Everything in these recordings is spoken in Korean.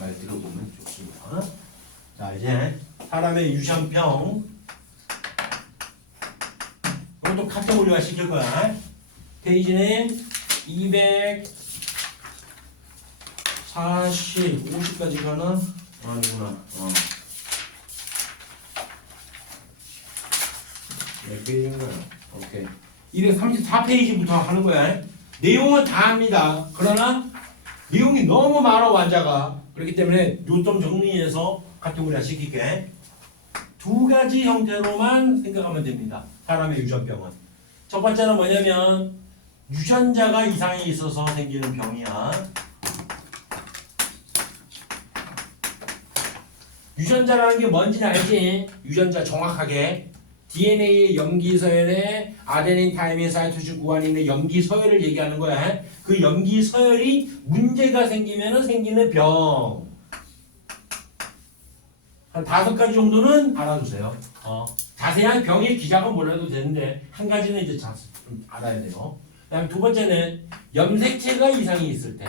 말 들어보면 좋습니다. 자, 이제 사람의 유전병 이것도 카테고리화 시킬 거야. 페이지는 240, 50까지 가나? 아니구나. 몇 페이지인가? 오케이. 234페이지부터 하는 거야. 내용은 다 합니다. 그러나 내용이 너무 많아 완자가. 그렇기 때문에 요점 정리해서 카테고리화 시킬게. 두 가지 형태로만 생각하면 됩니다. 사람의 유전병은. 첫 번째는 뭐냐면 유전자가 이상이 있어서 생기는 병이야. 유전자라는 게 뭔지는 알지? 유전자 정확하게 DNA의 염기 서열에 아데닌, 타이민, 사이토신, 구아닌의 염기 서열을 얘기하는 거야. 그 염기 서열이 문제가 생기면 생기는 병. 한 5가지 정도는 알아두세요. 자세한 병의 기작은 몰라도 되는데 한 가지는 이제 좀 알아야 돼요. 그다음에 두 번째는 염색체가 이상이 있을 때.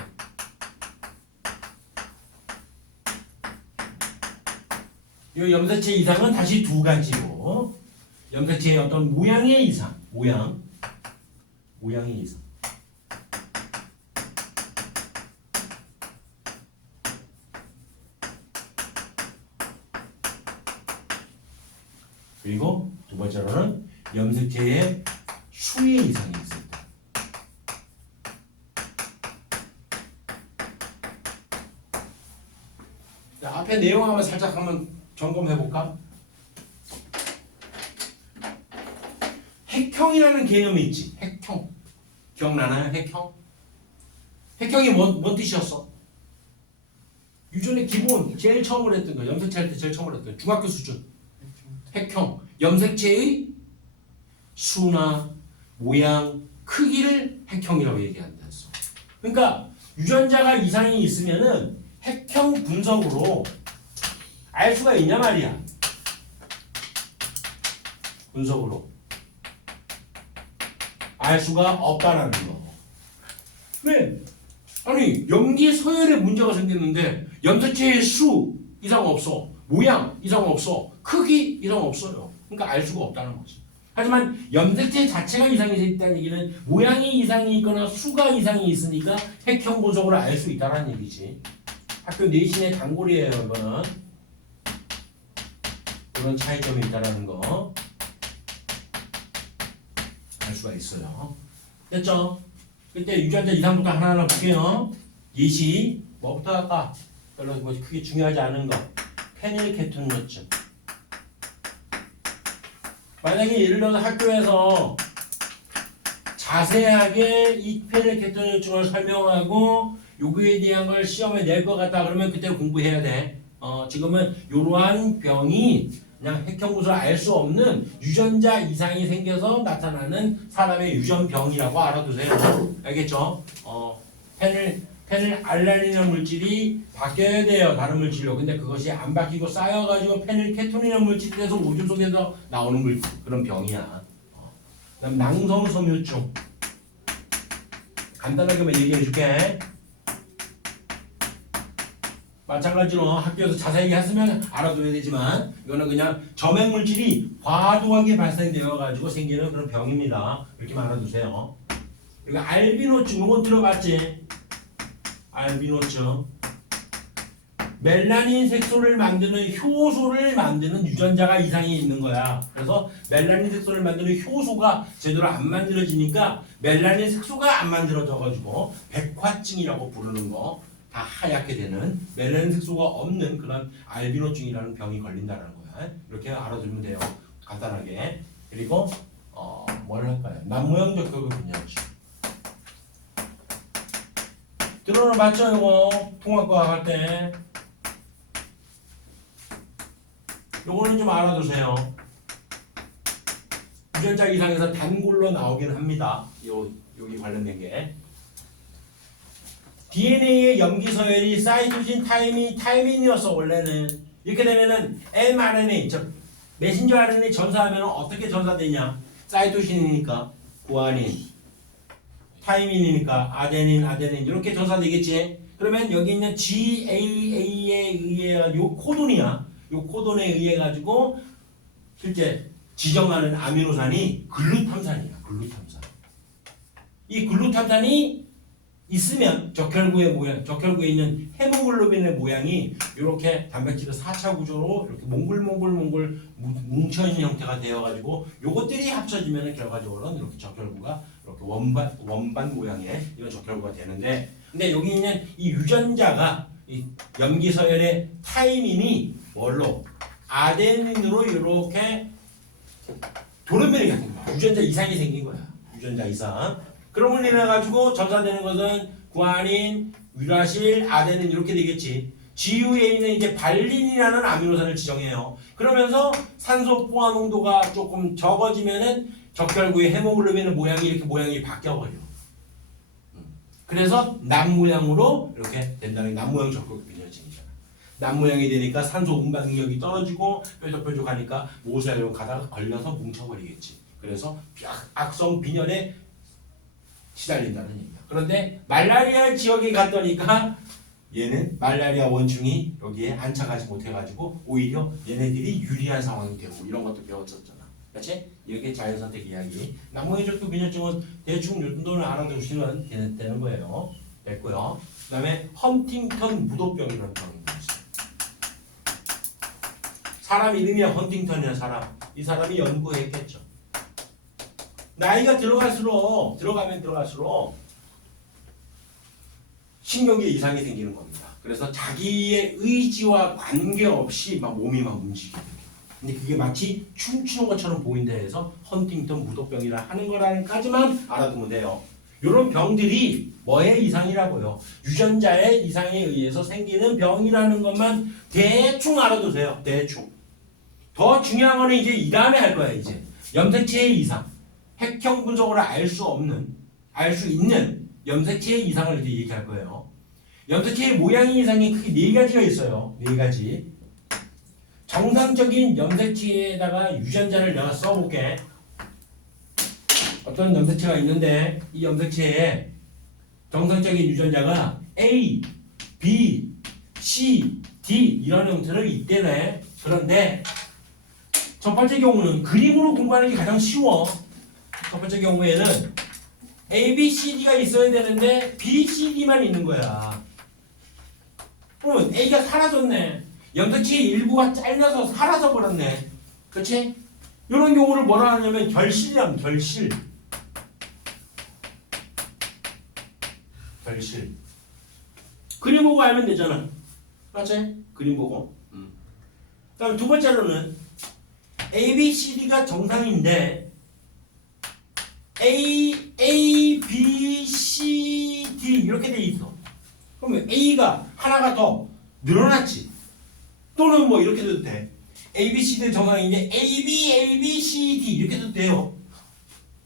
이 염색체 이상은 다시 두 가지고 염색체의 어떤 모양의 이상, 모양의 이상. 그리고 두 번째로는 염색체의 수의 이상이 있을 때. 자, 앞에 내용 한번 살짝 한번 점검해 볼까? 핵형이라는 개념이 있지. 핵형. 기억나나요? 핵형? 핵형이 뭔 뜻이었어? 유전의 기본, 제일 처음으로 했던 거, 염색체 할 때 제일 처음으로 했던 거, 중학교 수준. 핵형. 염색체의 수나 모양, 크기를 핵형이라고 얘기한다 했어. 그러니까 유전자가 이상이 있으면은 핵형 분석으로 알 수가 있냐 말이야. 분석으로 알 수가 없다라는 거. 왜? 아니 염기 서열에 문제가 생겼는데 염색체의 수 이상 없어, 모양 이상 없어, 크기 이상 없어요. 그러니까 알 수가 없다는 거지. 하지만 염색체 자체가 이상이 있다는 얘기는 모양이 이상이 있거나 수가 이상이 있으니까 핵형 분석으로 알 수 있다는 얘기지. 학교 내신의 단골이에요. 이거는 그런 차이점이 있다는 거 알 수가 있어요. 됐죠? 그때 유전자 이상부터 하나하나 볼게요. 예시 뭐부터 할까? 별로 뭐 크게 중요하지 않은 거. 페닐케톤요증. 만약에 예를 들어서 학교에서 자세하게 이 페닐케톤요증을 설명하고 요거에 대한 걸 시험에 낼 것 같다 그러면 그때 공부해야 돼. 지금은 이러한 병이 그냥 핵형 분석을 알 수 없는 유전자 이상이 생겨서 나타나는 사람의 유전병이라고 알아두세요. 알겠죠? 페닐알라닌이라는 물질이 바뀌어야 돼요. 다른 물질로. 근데 그것이 안 바뀌고 쌓여가지고 페닐케톤이라는 물질이 돼서 오줌 속에서 나오는 그런 병이야. 그다음 낭성섬유증. 간단하게만 얘기해 줄게. 마찬가지로 학교에서 자세히 했으면 알아둬야 되지만 이거는 그냥 점액 물질이 과도하게 발생되어 가지고 생기는 그런 병입니다. 이렇게만 알아두세요. 그리고 알비노증 이건 들어봤지? 알비노증. 멜라닌 색소를 만드는 효소를 만드는 유전자가 이상이 있는 거야. 그래서 멜라닌 색소를 만드는 효소가 제대로 안 만들어지니까 멜라닌 색소가 안 만들어져 가지고 백화증이라고 부르는 거. 다 하얗게 되는 멜라닌 색소가 없는 그런 알비노증이라는 병이 걸린다는 거야. 이렇게 알아두면 돼요. 간단하게. 그리고 뭘 할까요? 남모형적 혈구균열증. 들어봤죠? 이거 통합과학 할 때. 요거는 좀 알아두세요. 유전자 이상에서 단골로 나오긴 합니다. 여기 관련된 게. DNA의 염기 서열이 사이토신, 타이민이었어 원래는. 이렇게 되면은 mRNA, 즉 메신저 RNA 전사하면 어떻게 전사되냐? 사이토신이니까 구아닌, 타이민이니까 아데닌 이렇게 전사되겠지. 그러면 여기 있는 GAA에 의해 요 코돈이야. 요 코돈에 의해 가지고 실제 지정하는 아미노산이 글루탐산이야. 글루탐산. 이 글루탐산이 있으면 적혈구의 모양, 적혈구에 있는 헤모글로빈의 모양이 이렇게 단백질의 4차 구조로 이렇게 몽글몽글 뭉쳐있는 형태가 되어가지고 요것들이 합쳐지면 결과적으로는 이렇게 적혈구가 이렇게 원반 모양의 이런 적혈구가 되는데, 근데 여기 있는 이 유전자가 이 염기서열의 타이민이 뭘로 아데닌으로 이렇게 돌연변이 생긴 거야. 유전자 이상이 생긴 거야. 유전자 이상. 그럼을 인해 가지고 전사되는 것은 구아닌, 유라실, 아데닌 이렇게 되겠지. GUA는 이제 발린이라는 아미노산을 지정해요. 그러면서 산소 포화 농도가 조금 적어지면은 적혈구의 헤모글로빈의 모양이 이렇게 모양이 바뀌어버려. 그래서 남 모양으로 이렇게 된다는 남 모양 적혈구 빈혈증이잖아. 남 모양이 되니까 산소 운반력이 떨어지고 뾰족뾰족하니까 모세혈관 가다가 걸려서 뭉쳐버리겠지. 그래서 악성 빈혈에 시달린다는 얘기야. 그런데 말라리아 지역에 갔더니까 얘는 말라리아 원충이 여기에 안착하지 못해가지고 오히려 얘네들이 유리한 상황이 되고 이런 것도 배웠었잖아. 그렇지? 이렇게 자연선택 이야기. 남모의적도 빈혈증은 대충 이 정도는 알아두시면 되는 거예요. 됐고요. 그 다음에 헌팅턴 무도병이라는 병이 있어요. 사람 이름이야 헌팅턴이야 사람. 이 사람이 연구했겠죠. 나이가 들어가면 들어갈수록 신경계 이상이 생기는 겁니다. 그래서 자기의 의지와 관계없이 막 몸이 막 움직이게 돼요. 근데 그게 마치 춤추는 것처럼 보인다 해서 헌팅턴 무도병이라 하는 거라는까지만 알아두면 돼요. 이런 병들이 뭐의 이상이라고요? 유전자의 이상에 의해서 생기는 병이라는 것만 대충 알아두세요. 대충. 더 중요한 거는 이제 이 다음에 할 거야. 이제 염색체의 이상. 핵형 분석으로 알 수 있는 염색체의 이상을 이제 얘기할 거예요. 염색체의 모양의 이상이 크게 네 가지가 있어요. 네 가지. 정상적인 염색체에다가 유전자를 내가 써볼게. 어떤 염색체가 있는데 이 염색체에 정상적인 유전자가 A, B, C, D 이런 형태로 있대네. 그런데 첫 번째 경우는 그림으로 공부하는 게 가장 쉬워. 첫 번째 경우에는 A, B, C, D가 있어야 되는데 B, C, D만 있는 거야. 그러면 A가 사라졌네. 염색체의 일부가 잘려서 사라져 버렸네. 그렇지? 이런 경우를 뭐라 하냐면 결실이란 결실. 그림 보고 알면 되잖아. 맞지? 그림 보고. 그다음 두 번째로는 A, B, C, D가 정상인데 A, B, C, D 이렇게 돼 있어. 그러면 A가 하나가 더 늘어났지. 또는 뭐 이렇게 돼도 돼. A, B, C, D 정상인데 A, B, C, D 이렇게 돼도 돼요.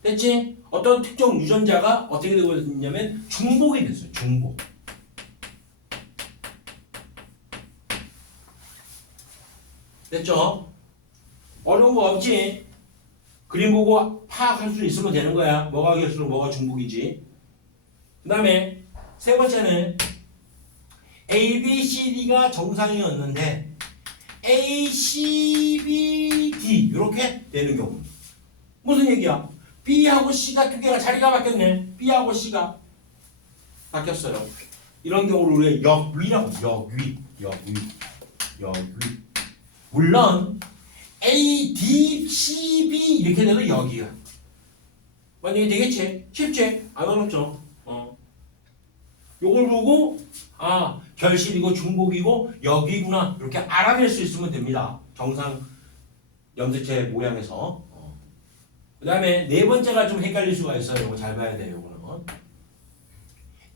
됐지? 어떤 특정 유전자가 어떻게 되고 있냐면 중복이 됐어요. 중복. 됐죠? 어려운 거 없지? 그림 보고 파악할 수 있으면 되는 거야. 뭐가 결수록 뭐가 중복이지. 그 다음에 세 번째는 A, B, C, D가 정상이었는데 A, C, B, D 이렇게 되는 경우. 무슨 얘기야? B하고 C가 두 개가 자리가 바뀌었네. B하고 C가 바뀌었어요. 이런 경우를 우리가 역위라고. 역위. 물론 A, D, C, B 이렇게 돼도 역이야. 만약에 되겠지? 쉽지? 안 어렵죠? 요걸 보고 결실이고 중복이고 역이구나 이렇게 알아낼 수 있으면 됩니다. 정상 염색체 모양에서. 그 다음에 네 번째가 좀 헷갈릴 수가 있어요. 이거 잘 봐야 돼요. 이거는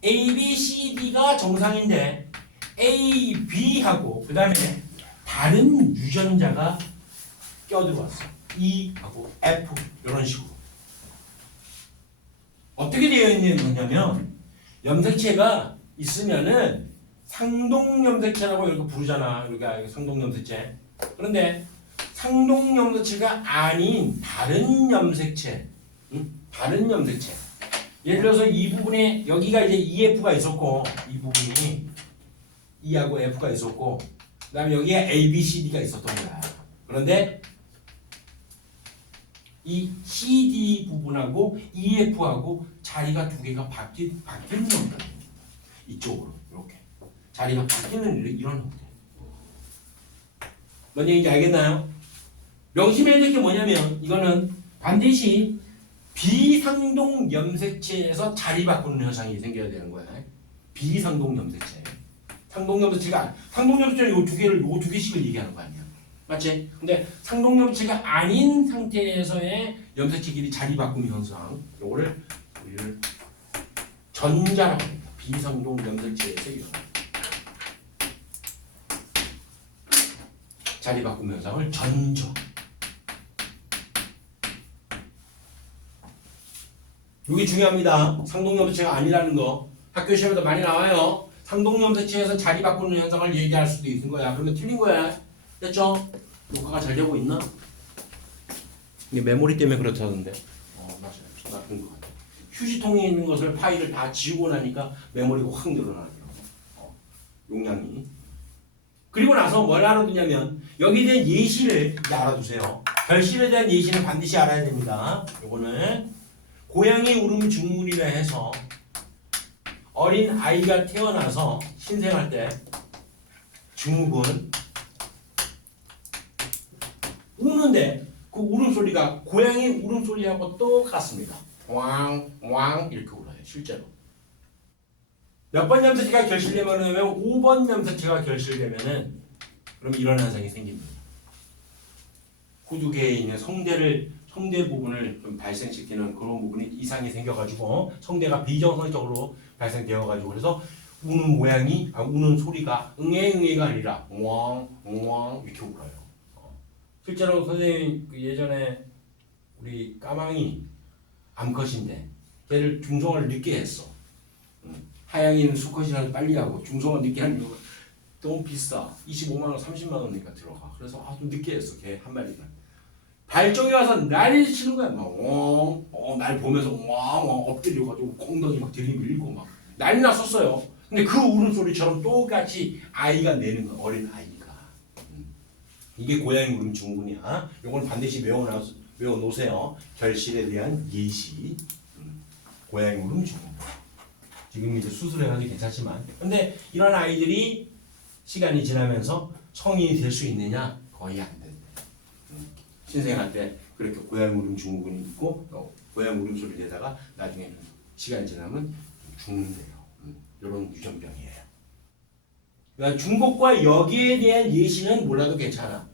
A, B, C, D가 정상인데 A, B하고 그 다음에 다른 유전자가 껴들어왔어. E하고 F 이런 식으로. 어떻게 되어 있는 거냐면 염색체가 있으면은 상동염색체라고 이렇게 부르잖아. 우리가 상동염색체. 그런데 상동염색체가 아닌 다른 염색체. 다른 염색체. 예를 들어서 이 부분에 여기가 이제 EF가 있었고 이 부분이 E하고 F가 있었고 그다음에 여기에 A, B, C, D가 있었던 거야. 그런데 이 CD 부분하고 EF하고 자리가 두 개가 바뀌는 형태입니다. 이쪽으로 이렇게 자리가 바뀌는 이런 형태. 뭔 얘기인지 알겠나요? 명심해야 될 게 뭐냐면 이거는 반드시 비상동 염색체에서 자리 바꾸는 현상이 생겨야 되는 거야. 비상동 염색체. 상동 염색체는 요 두 개씩을 얘기하는 거 아니야. 맞지? 근데 상동 염색체가 아닌 상태에서의 염색체끼리 자리 바꾸는 현상. 요거를 우리를 전자라고 합니다. 비상동 염색체에서 일어나는 자리 바꾸는 현상을 전저. 이게 중요합니다. 상동염색체가 아니라는 거 학교 시험에도 많이 나와요. 상동염색체에서 자리 바꾸는 현상을 얘기할 수도 있는 거야. 그러면 틀린 거야. 됐죠? 녹화가 잘 되고 있나? 이게 메모리 때문에 그렇다던데. 맞아요. 나쁜 거 같아. 휴지통에 있는 것을 파일을 다 지우고 나니까 메모리가 확 늘어나요. 용량이. 그리고 나서 뭘 알아두냐면 여기에 대한 예시를 알아두세요. 결실에 대한 예시는 반드시 알아야 됩니다. 요거는 고양이 울음 중물이라 해서 어린 아이가 태어나서 신생할 때 중국은 우는데 그 울음소리가 고양이 울음소리하고 똑같습니다. 왕왕 이렇게 울어요. 실제로. 몇 번 염색체가 결실되면 5번 염색체가 결실되면은 그럼 이런 현상이 생깁니다. 후두개에 있는 성대 부분을 좀 발생시키는 그런 부분이 이상이 생겨가지고 성대가 비정상적으로 발생되어가지고 그래서 우는 모양이 우는 소리가 응애가 아니라 웅왕 이렇게 울어요. 실제로 선생님 예전에 우리 까망이 암컷인데 걔를 중성화를 늦게 했어. 하양이는 수컷이라서 빨리 하고 중성화 늦게 하는 이유가 너무 비싸. 25만 원, 30만 원이니까 들어가. 그래서 좀 늦게 했어. 걔 한 마리는. 발정이 와서 난리를 치는 거야. 날 보면서 엎드려가지고 엉덩이 막 들이밀고 막 난리 났었어요. 근데 그 울음소리처럼 똑같이 아이가 내는 거야. 어린 아이가. 이게 고양이 울음 증후군이야. 이건 반드시 외워놓으세요. 결실에 대한 예시. 고양이 울음 증후군. 지금 이제 수술해가지고 괜찮지만. 근데 이런 아이들이 시간이 지나면서 성인이 될 수 있느냐? 거의 안 된대. 신생할 때 그렇게 고양이 울음 증후군이 있고 고양이 울음소리 내다가 나중에 시간이 지나면 죽는데요. 이런 유전병이에요. 그러니까 중복과 여기에 대한 예시는 몰라도 괜찮아.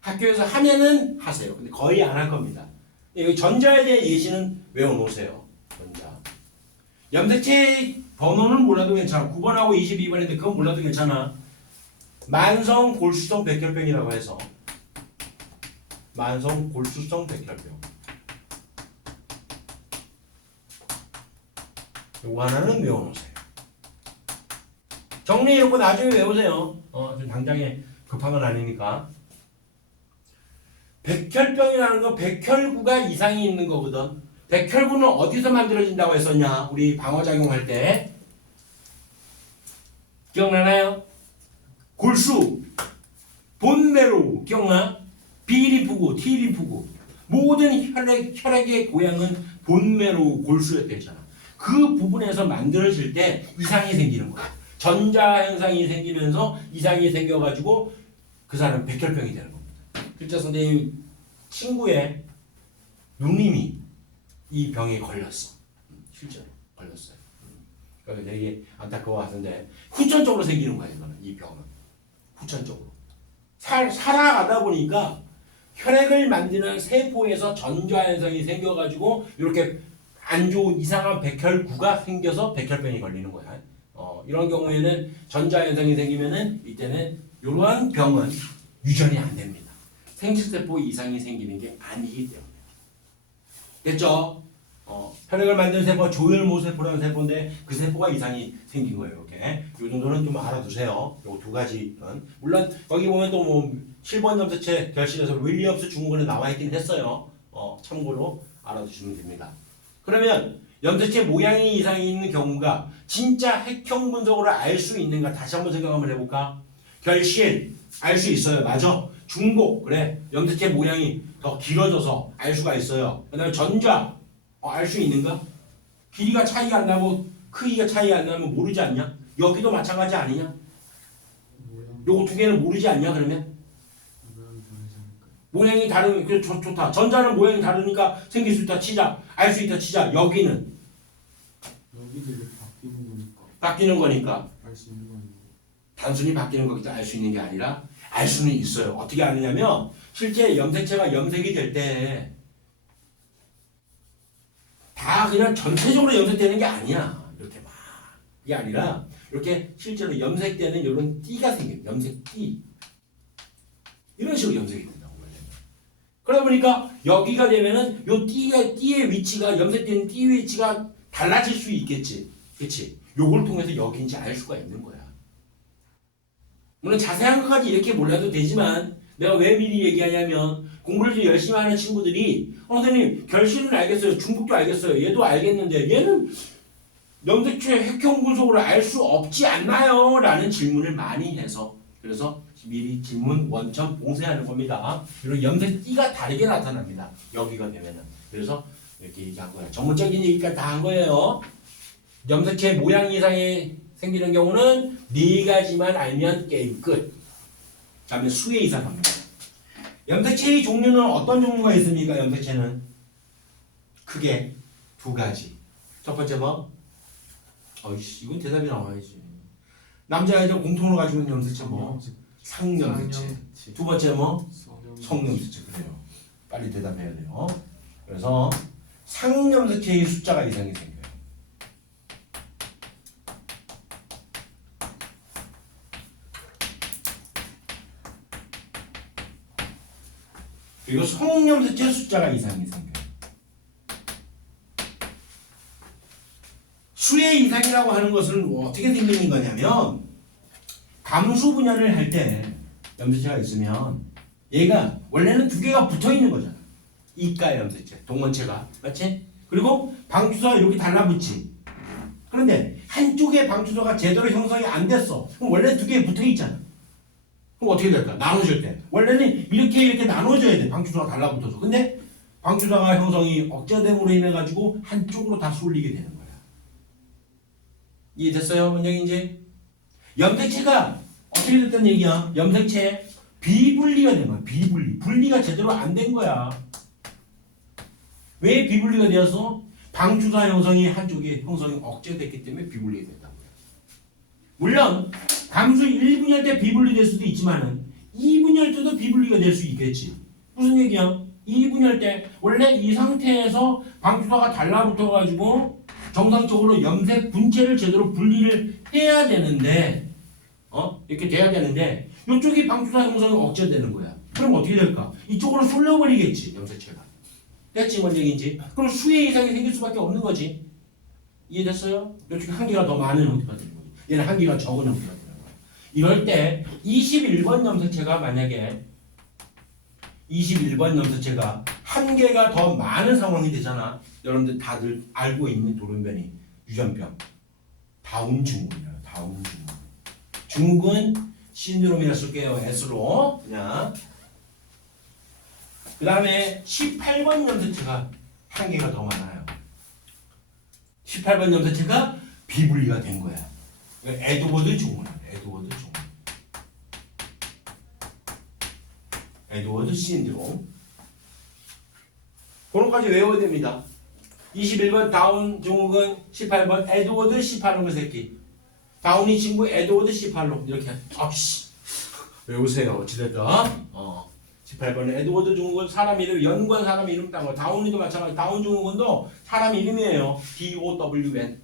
학교에서 하면은 하세요. 근데 거의 안 할 겁니다. 여기 전자에 대한 예시는 외워놓으세요. 전자. 염색체 번호는 몰라도 괜찮아. 9번하고 22번인데 그건 몰라도 괜찮아. 만성 골수성 백혈병이라고 해서 만성 골수성 백혈병. 요거 하나는 외워놓으세요. 정리해놓고 나중에 외우세요. 좀 당장에 급한 건 아니니까. 백혈병이라는 건 백혈구가 이상이 있는 거거든. 백혈구는 어디서 만들어진다고 했었냐? 우리 방어작용할 때. 기억나나요? 골수, 본메로 기억나? B림프구, T림프구. 모든 혈액의 고향은 본메로 골수였댔잖아. 그 부분에서 만들어질 때 이상이 생기는 거야. 전자 현상이 생기면서 이상이 생겨가지고 그 사람 백혈병이 되는 겁니다. 실제 선생님 친구의 누님이 이 병에 걸렸어. 실제로 걸렸어요. 그래서 되게 안타까워하던데 후천적으로 생기는 거야 이거는. 이 병은 후천적으로 살아가다 보니까 혈액을 만드는 세포에서 전자 현상이 생겨가지고 이렇게 안 좋은 이상한 백혈구가 생겨서 백혈병이 걸리는 거야. 이런 경우에는 전자 현상이 생기면은 이때는 이러한 병은 유전이 안 됩니다. 생식세포 이상이 생기는 게 아니기 때문에. 됐죠? 혈액을 만드는 세포가 조혈모세포라는 세포인데 그 세포가 이상이 생긴 거예요. 이렇게. 이 정도는 좀 알아두세요. 요 두 가지는. 물론 여기 보면 또 뭐 7번 염색체 결실에서 윌리엄스 증후군에 나와 있긴 했어요. 참고로 알아두시면 됩니다. 그러면 염색체 모양이 이상이 있는 경우가 진짜 핵형 분석으로 알 수 있는가? 다시 한번 생각 한번 해볼까? 결실 알 수 있어요. 맞아. 중복 그래. 염색체 모양이 더 길어져서 알 수가 있어요. 그 다음에 전자 알 수 있는가? 길이가 차이가 안 나고 크기가 차이가 안 나면 모르지 않냐? 여기도 마찬가지 아니냐? 요거 두 개는 모르지 않냐 그러면? 모양이 다르면 그 좋다. 전자는 모양이 다르니까 생길 수 있다 치자. 알 수 있다 치자. 여기는 여기도 이렇게 바뀌는 거니까 바뀌는 거니까 알 수 있는 거니까. 단순히 바뀌는 거기도 알 수 있는 게 아니라 알 수는 있어요. 어떻게 아느냐면 실제 염색체가 염색이 될 때 다 그냥 전체적으로 염색되는 게 아니야. 이렇게 막 이게 아니라 이렇게 실제로 염색되는 이런 띠가 생겨요. 염색 띠 이런 식으로 염색이 된다고 말해요. 그러다 보니까 여기가 되면은 요 띠의 위치가 염색되는 띠 위치가 달라질 수 있겠지. 그렇지? 요걸 통해서 여기인지 알 수가 있는 거야. 물론 자세한 것까지 이렇게 몰라도 되지만 내가 왜 미리 얘기하냐면 공부를 좀 열심히 하는 친구들이 선생님 결실은 알겠어요. 중복도 알겠어요. 얘도 알겠는데 얘는 염색체 핵형 분석으로 알 수 없지 않나요? 라는 질문을 많이 해서 그래서 미리 질문 원천 봉쇄하는 겁니다. 그리고 염색 띠가 다르게 나타납니다. 여기가 되면은 그래서 이렇게 얘기한 거예요. 전문적인 얘기까지 다 한 거예요. 염색체 모양 이상이 생기는 경우는 네 가지만 알면 게임 끝. 다음에 수의 이상 갑니다. 염색체의 종류는 어떤 종류가 있습니까? 염색체는 크게 두 가지. 첫 번째 뭐? 어이씨 이건 대답이 나와야지. 남자 여자 공통으로 가지고 있는 염색체 뭐? 상염색체. 두 번째 뭐? 성염색체. 그래요. 빨리 대답해야 돼요. 그래서 상염색체의 숫자가 이상이 생겨요. 그리고 성염색체 숫자가 이상이 생겨요. 수의 이상이라고 하는 것은 어떻게 생기는 거냐면 감수 분열을 할 때 염색체가 있으면 얘가 원래는 두 개가 붙어 있는 거잖아. 이가 염색체, 동원체가 맞지? 그리고 방주소가 이렇게 달라붙지. 그런데 한쪽에 방주소가 제대로 형성이 안 됐어. 그럼 원래는 두 개 붙어 있잖아. 그럼 어떻게 될까? 나눠질 때 원래는 이렇게 나눠져야 돼. 방주소가 달라붙어서. 근데 방주소가 형성이 억제됨으로 인해 가지고 한쪽으로 다 쏠리게 되는 거야. 이해됐어요? 문장인지? 염색체가 어떻게 됐다는 얘기야? 염색체 비분리가 된 거야. 분리가 제대로 안 된 거야. 왜 비분리가 되어서? 방주사 형성이 한쪽에 형성이 억제됐기 때문에 비분리가 된다고. 물론 감수 1분열 때 비분리될 수도 있지만은 2분열 때도 비분리가 될 수 있겠지. 무슨 얘기야? 2분열 때 원래 이 상태에서 방주사가 달라붙어 가지고 정상적으로 염색 분체를 제대로 분리를 해야 되는데 이렇게 돼야 되는데 이쪽이 방주사 형성이 억제되는 거야. 그럼 어떻게 될까? 이쪽으로 쏠려버리겠지 염색체가. 됐지 뭔 얘기인지? 그럼 수의 이상이 생길 수밖에 없는 거지. 이해됐어요? 이쪽에 한 개가 더 많은 형태가 되는 거지. 얘는 한 개가 적은 형태가 되는 거야. 이럴 때 21번 염색체가 만약에 21번 염색체가 한 개가 더 많은 상황이 되잖아. 여러분들 다들 알고 있는 돌연변이 유전병 다운 증후군이에요. 다운 증후군. 증후군 신드롬이라 쓸게요. S로 그냥. 그 다음에 18번 염색체가 한 개가 더 많아요. 18번 염색체가 비분리가 된 거야. 에드워드 증후군. 에드워드 신드롬. 번호까지 외워야 됩니다. 21번 다운 증후군, 18번 에드워드 C8로 새끼. 다운이 친구 에드워드 C8로 이렇게 외우세요. 어찌됐든 18번에 에드워드 증후군 사람 이름 연관 사람 이름 딴 거. 다운이도 마찬가지. 다운 증후군도 사람 이름이에요. DOWN.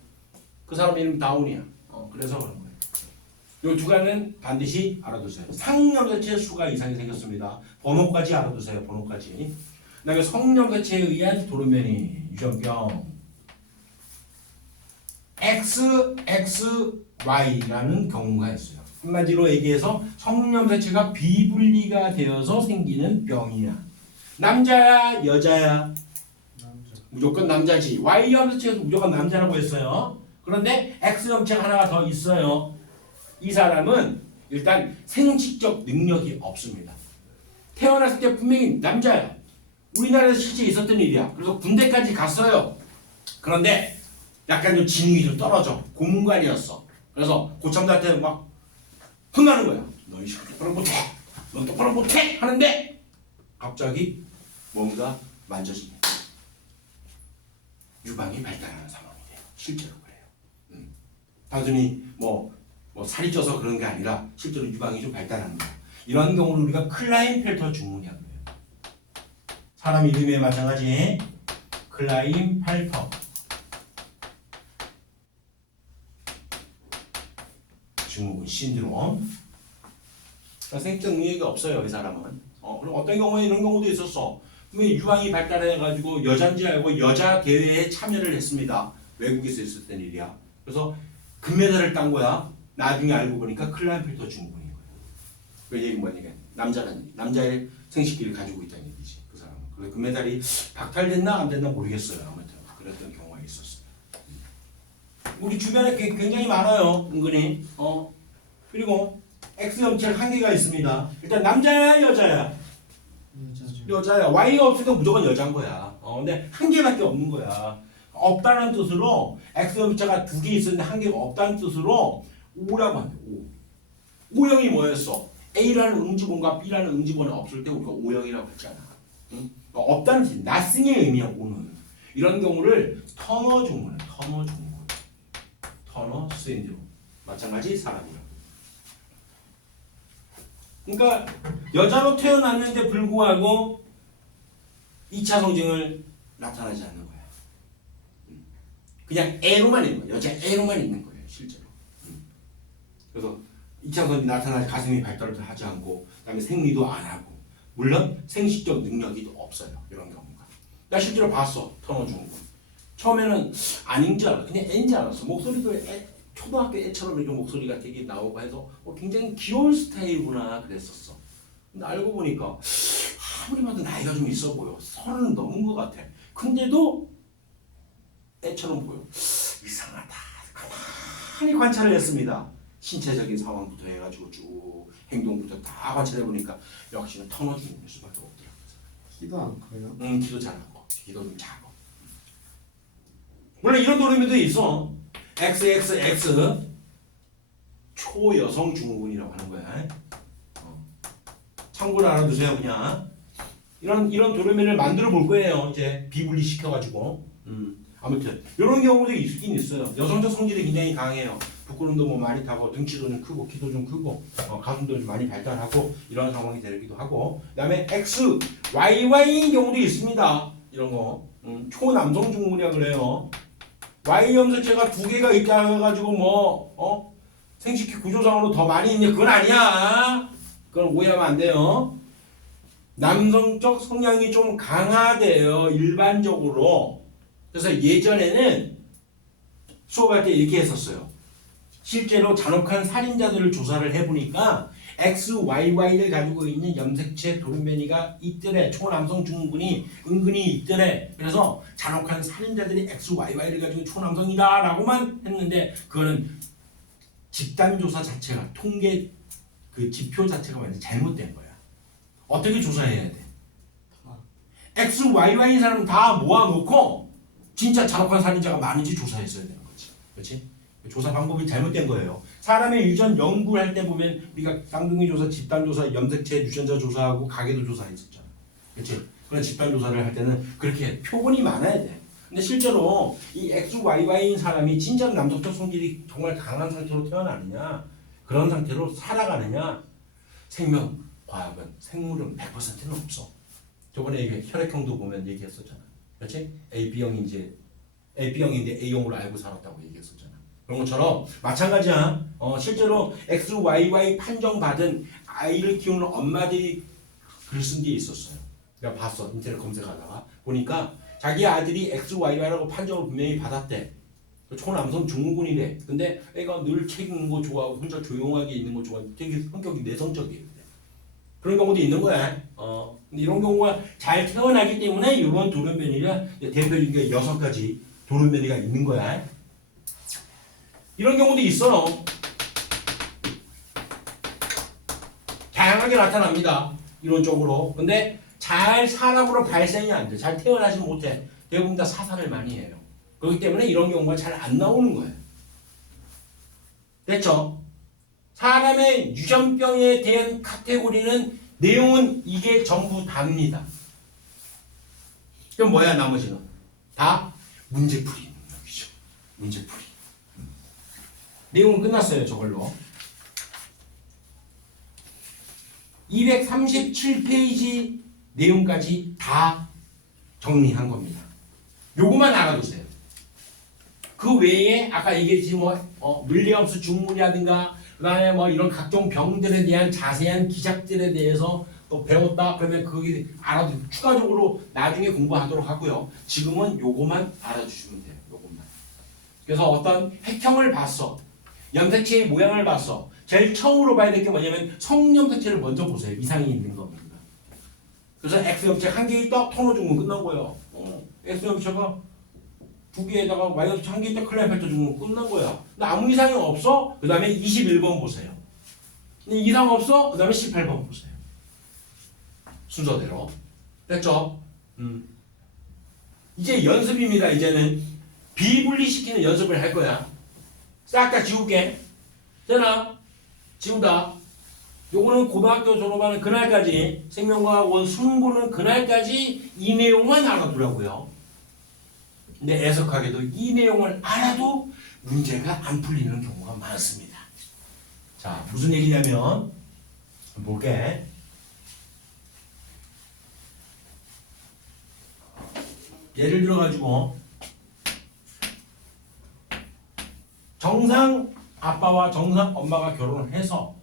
그 사람 이름 다운이야. 그래서 그런 거예요. 이 두 가지는 반드시 알아두세요. 상염색체 수가 이상이 생겼습니다. 번호까지 알아두세요. 번호까지. 그다음에 성염색체에 의한 돌연변이 유전병 XXY라는 경우가 있어요. 한마디로 얘기해서 성염색체가 비분리가 되어서 생기는 병이야. 남자야, 여자야? 남자. 무조건 남자지. Y 염색체에서 무조건 남자라고 했어요. 그런데 X 염색 하나가 더 있어요. 이 사람은 일단 생식적 능력이 없습니다. 태어났을 때 분명히 남자야. 우리나라에서 실제 있었던 일이야. 그래서 군대까지 갔어요. 그런데 약간 좀 지능이 좀 떨어져. 고문관이었어. 그래서 고참들한테 막 혼나는 거야. 너 이 새끼 똑바로 못해. 너 똑바로 못해. 하는데 갑자기 뭔가 만져집니다. 유방이 발달하는 상황이 돼요. 실제로 그래요. 단순히 뭐 살이 쪄서 그런 게 아니라 실제로 유방이 좀 발달하는 거예요. 이런 경우를 우리가 클라인펠터 증후군이라고 해요. 사람 이름에 마찬가지 클라인펠터 증후군 신드롬. 생적 능력이 없어요, 이 사람은. 그럼 어떤 경우에 이런 경우도 있었어. 유방이 발달해가지고 여잔지 알고 여자 대회에 참여를 했습니다. 외국에서 있었던 일이야. 그래서 금메달을 딴 거야. 나중에 알고 보니까 클라인펠터 증후군인 거야. 그 얘기는 뭐냐면 남자라는 얘기. 남자의 생식기를 가지고 있다는 얘기지. 그 사람은. 그래서 금메달이 박탈됐나 안 됐나 모르겠어요. 아무튼 그랬던 경우가 있었어요. 우리 주변에 굉장히 많아요. 은근히. 그리고 X 염체는 한계가 있습니다. 일단 남자야 여자야? 여자야. Y가 없으니까 무조건 여자인 거야. 근데 한 개밖에 없는 거야. 없다는 뜻으로 X 염체가 두 개 있었는데 한 개가 없다는 뜻으로 O라고 한대. O형이 뭐였어? A라는 응지본과 B라는 응지본이 없을 때 우리가 O형이라고 했잖아. 응? 없다는 뜻, nothing의 의미야. O는. 이런 경우를 터너 증후군, 터너 신드롬. 마찬가지 사람이야. 그러니까 여자로 태어났는데 불구하고 2차 성징을 나타나지 않는 거야. 그냥 애로만 있는 거야. 여자 애로만 있는 거예요, 실제로. 그래서 2차 성징이 나타나지 가슴이 발달을 하지 않고 그다음에 생리도 안 하고 물론 생식적 능력이 없어요. 이런 경우가. 나 실제로 봤어. 터너 증후군. 처음에는 아닌 줄 알았어. 그냥 애인 줄 알았어. 목소리도 초등학교 애처럼 이렇게 목소리가 되게 나오고 해서 굉장히 귀여운 스타일이구나 그랬었어. 근데 알고 보니까 아무리 봐도 나이가 좀 있어 보여. 30은 넘은 것 같아. 근데도 애처럼 보여. 이상하다. 가만히 관찰을 했습니다. 신체적인 상황부터 해가지고 쭉 행동부터 다 관찰해 보니까 역시는 터너 증후군일 수밖에 없더라고요. 키도 안 커요? 키도 작고 키도 좀 작고. 물론 이런 도루미도 있어. XXX 초여성 증후군이라고 하는 거야. 참고로 알아두세요 그냥. 이런 도루미를 만들어 볼 거예요. 이제 비분리 시켜가지고. 아무튼 이런 경우도 있긴 있어요. 여성적 성질이 굉장히 강해요. 부끄럼도 뭐 많이 타고 등치도 좀 크고 키도 좀 크고 가슴도 좀 많이 발달하고 이런 상황이 되기도 하고. 그다음에 X, YY인 경우도 있습니다. 이런 거 초남성 증후군이라고 그래요. Y 염색체가 두 개가 있다 해가지고 생식기 구조상으로 더 많이 있냐? 그건 아니야. 그건 오해하면 안 돼요. 남성적 성향이 좀 강하대요. 일반적으로. 그래서 예전에는 수업할 때 이렇게 했었어요. 실제로 잔혹한 살인자들을 조사를 해보니까 XYY를 가지고 있는 염색체 돌연변이가 있더래. 초남성 증후군이 은근히 있더래. 그래서 잔혹한 살인자들이 XYY를 가지고 초남성이다 라고만 했는데 그거는 집단조사 자체가 통계 그 지표 자체가 완전 잘못된 거야. 어떻게 조사해야 돼? XYY인 사람 다 모아놓고 진짜 잔혹한 살인자가 많은지 조사했어야 되는 거지. 그렇지? 조사 방법이 잘못된 거예요. 사람의 유전 연구를 할 때 보면 우리가 쌍둥이 조사, 집단 조사, 염색체 유전자 조사하고 가계도 조사했었잖아. 그렇지? 그런 집단 조사를 할 때는 그렇게 표본이 많아야 돼. 근데 실제로 이 XYY인 사람이 진짜로 남성적 성질이 정말 강한 상태로 태어나느냐, 그런 상태로 살아가느냐, 생명, 과학은, 생물은 100%는 없어. 저번에 혈액형도 보면 얘기했었잖아. 그렇지? AB형인데 A형으로 알고 살았다고 얘기했었잖아. 그런 것처럼 마찬가지야. 실제로 XYY 판정받은 아이를 키우는 엄마들이 글 쓴 게 있었어요. 내가 봤어. 인터넷 검색하다가 보니까 자기 아들이 XYY라고 판정을 분명히 받았대. 초남성 증후군이래. 근데 애가 늘 책 읽는 거 좋아하고 혼자 조용하게 있는 거 좋아하고 되게 성격이 내성적이에요. 그런 경우도 있는 거야. 근데 이런 경우가 잘 태어나기 때문에 이런 돌연변이가 대표적인 게 6가지 돌연변이가 있는 거야. 이런 경우도 있어. 다양하게 나타납니다. 이론적으로. 근데 잘 사람으로 발생이 안 돼. 잘 태어나지 못해. 대부분 다 사살을 많이 해요. 그렇기 때문에 이런 경우가 잘 안 나오는 거예요. 됐죠? 사람의 유전병에 대한 카테고리는 내용은 이게 전부 답니다. 그럼 뭐야 나머지는? 다 문제풀이 능력이죠. 문제풀이. 내용은 끝났어요. 저걸로. 237페이지 내용까지 다 정리한 겁니다. 요거만 알아두세요. 그 외에 아까 얘기했지 윌리엄스 중문이라든가 그다음에 이런 각종 병들에 대한 자세한 기작들에 대해서 또 배웠다 그러면 그게 알아도 추가적으로 나중에 공부하도록 하고요. 지금은 요거만 알아주시면 돼요. 요것만. 그래서 어떤 핵형을 봤어. 염색체의 모양을 봤어. 제일 처음으로 봐야 될 게 뭐냐면 성염색체를 먼저 보세요. 이상이 있는 겁니다. 그래서 X염색 한 개 있다 터너주면 끝난 거예요. X염색가 2개에다가 Y염색 한 개 있다 클라이펠터 주면 끝난 거야. 근데 아무 이상이 없어? 그 다음에 21번 보세요. 이상 없어? 그 다음에 18번 보세요. 순서대로. 됐죠? 이제 연습입니다. 이제는 비분리시키는 연습을 할 거야. 싹 다 지울게. 되나? 지운다. 요거는 고등학교 졸업하는 그날까지 생명과학원 수능 보는 그날까지 이 내용만 알아두라고요. 근데 애석하게도 이 내용을 알아도 문제가 안 풀리는 경우가 많습니다. 자, 무슨 얘기냐면 볼게. 예를 들어 가지고 정상 아빠와 정상 엄마가 결혼을 해서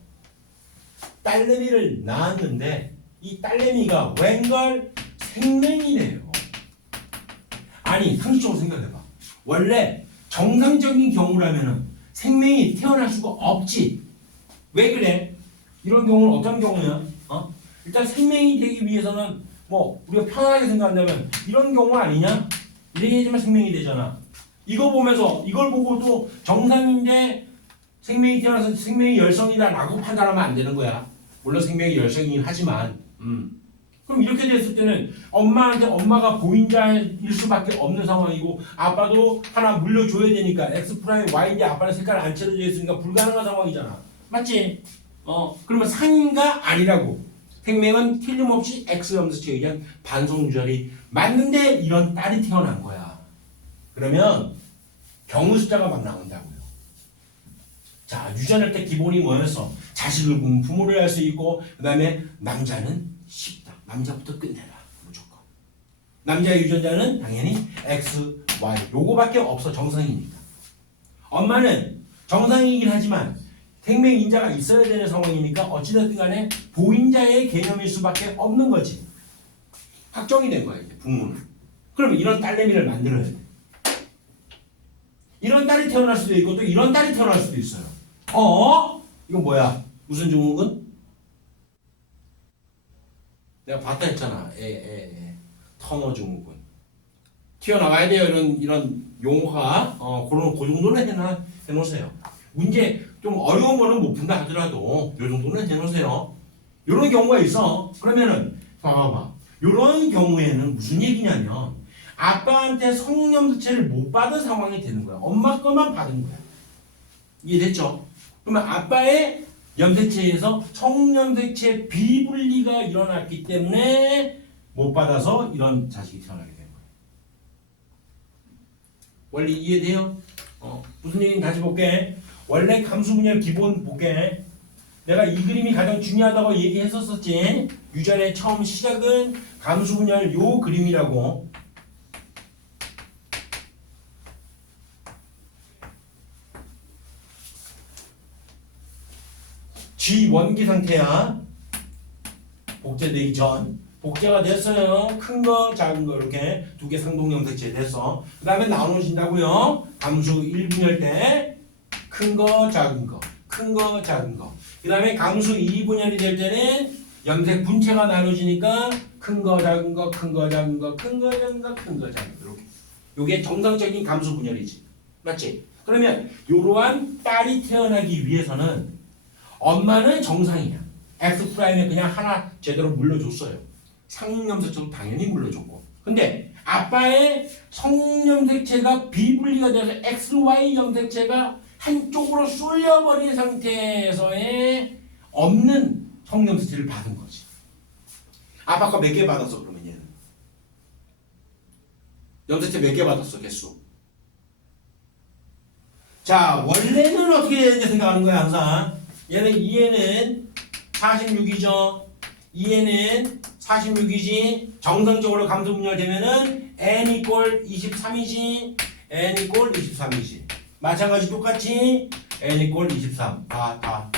딸내미를 낳았는데 이 딸내미가 웬걸 생명이네요. 아니 상식적으로 생각해봐. 원래 정상적인 경우라면은 생명이 태어날 수가 없지. 왜 그래? 이런 경우는 어떤 경우냐? 일단 생명이 되기 위해서는 우리가 편하게 생각한다면 이런 경우 아니냐? 이래야지만 생명이 되잖아. 이거 보면서 이걸 보고도 정상인데 생명이 태어나서 생명이 열성이다 라고 판단하면 안 되는 거야. 물론 생명이 열성이긴 하지만 그럼 이렇게 됐을 때는 엄마한테 엄마가 보인자일 수밖에 없는 상황이고 아빠도 하나 물려줘야 되니까 X 프라임 Y인데 아빠는 색깔 안 채워져 있으니까 불가능한 상황이잖아. 맞지? 그러면 상인가 아니라고. 생명은 틀림없이 X 염색체에 의한 반성 유전이 맞는데 이런 딸이 태어난 거야. 그러면 경우 숫자가 막 나온다고요. 자, 유전할 때 기본이 뭐였어? 자식을 보면 부모를 할 수 있고 그 다음에 남자는 쉽다. 남자부터 끝내라. 무조건. 남자의 유전자는 당연히 X, Y 요거밖에 없어. 정상이니까. 엄마는 정상이긴 하지만 생명인자가 있어야 되는 상황이니까 어찌됐든 간에 보인자의 개념일 수밖에 없는 거지. 확정이 된 거야 이제 부모는. 그러면 이런 딸내미를 만들어야 돼. 이런 딸이 태어날 수도 있고 또 이런 딸이 태어날 수도 있어요. 이건 뭐야? 무슨 증후군? 내가 봤다 했잖아. 터너 증후군. 튀어나와야 돼요. 이런 용어가 그 정도는 해놓으세요. 문제 좀 어려운 거는 못 푼다 하더라도 이 정도는 해놓으세요. 이런 경우가 있어. 그러면은 봐봐. 이런 경우에는 무슨 얘기냐면 아빠한테 성염색체를 못 받은 상황이 되는 거야. 엄마 거만 받은 거야. 이해됐죠? 그러면 아빠의 염색체에서 성염색체 비분리가 일어났기 때문에 못 받아서 이런 자식이 태어나게 되는 거야. 원리 이해돼요? 무슨 얘기인지 다시 볼게. 원래 감수분열 기본 볼게. 내가 이 그림이 가장 중요하다고 얘기했었지. 유전의 처음 시작은 감수분열 요 그림이라고. G 원기 상태야. 복제되기 전. 복제가 됐어요. 큰 거, 작은 거 이렇게 두 개 상동 염색체 됐어. 그 다음에 나눠진다고요. 감수 1분열 때 큰 거, 작은 거, 큰 거, 작은 거. 그 다음에 감수 2분열이 될 때는 염색 분체가 나눠지니까 큰 거, 작은 거, 큰 거, 작은 거, 큰 거, 작은 거, 큰 거, 작은 거 이렇게. 요게 정상적인 감수 분열이지. 맞지? 그러면 이러한 딸이 태어나기 위해서는 엄마는 정상이야. X 프라임에 그냥 하나 제대로 물려줬어요. 상육염색체도 당연히 물려줬고. 근데 아빠의 성염색체가 비분리가 돼서 XY 염색체가 한쪽으로 쏠려버린 상태에서의 없는 성염색체를 받은 거지. 아빠가 몇 개 받았어 그러면 얘는? 염색체 몇 개 받았어 개수? 자 원래는 어떻게 되는지 생각하는 거야 항상. 얘는 2에는 46이죠. 2에는 46이지. 정상적으로 감수 분열되면은 n 이꼴 23이지. n 이꼴 23이지. 마찬가지 똑같이 n 이꼴 23. 다.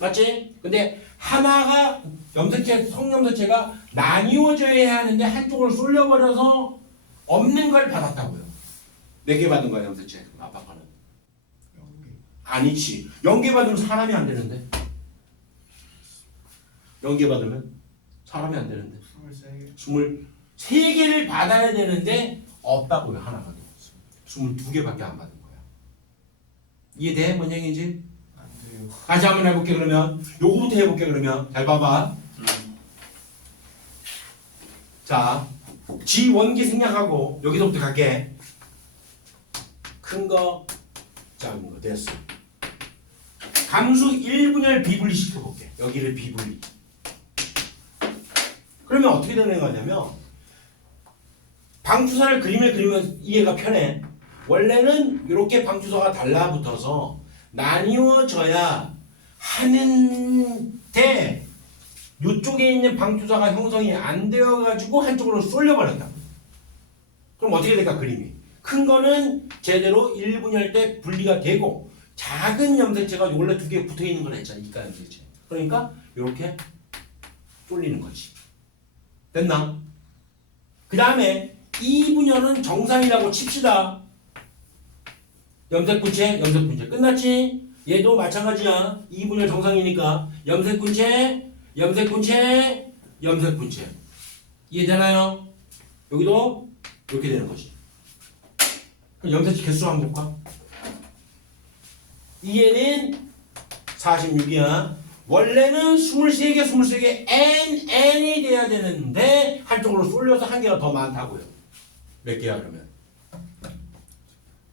맞지? 근데 하나가 염색체, 성염색체가 나뉘어져야 하는데 한쪽으로 쏠려버려서 없는 걸 받았다고요. 몇 개 받은 거야 염색체? 아빠 거는? 아니지. 0개 받으면 사람이 안 되는데. 0개 받으면 사람이 안 되는데. 23개를 받아야 되는데 없다고요. 하나가. 22개밖에 안 받은 거야. 이해돼? 뭔 얘기인지? 안 돼요. 다시 한번 해볼게 그러면. 요거부터 해볼게 그러면. 잘 봐봐. 자, G 원기 생략하고 여기서부터 갈게. 큰 거, 작은 거 됐어. 감수 1분열 비분리 시켜볼게. 여기를 비분리. 그러면 어떻게 되는 거냐면 방추사를 그림을 그리면 이해가 편해. 원래는 이렇게 방추사가 달라붙어서 나뉘어져야 하는데 이쪽에 있는 방추사가 형성이 안 되어가지고 한쪽으로 쏠려버렸다. 그럼 어떻게 될까 그림이? 큰 거는 제대로 1분열 때 분리가 되고 작은 염색체가 원래 두 개 붙어 있는 걸 했잖아. 이가 염색체. 그러니까 이렇게 쏠리는 거지. 됐나? 그 다음에 2분열은 정상이라고 칩시다. 염색분체 끝났지? 얘도 마찬가지야. 2분열 정상이니까 염색분체 이해되나요? 여기도 이렇게 되는 거지. 그럼 염색체 개수 한번 볼까? 얘는 46이야. 원래는 23개 n이 돼야 되는데 한쪽으로 쏠려서 한 개가 더 많다고요. 몇 개야 그러면?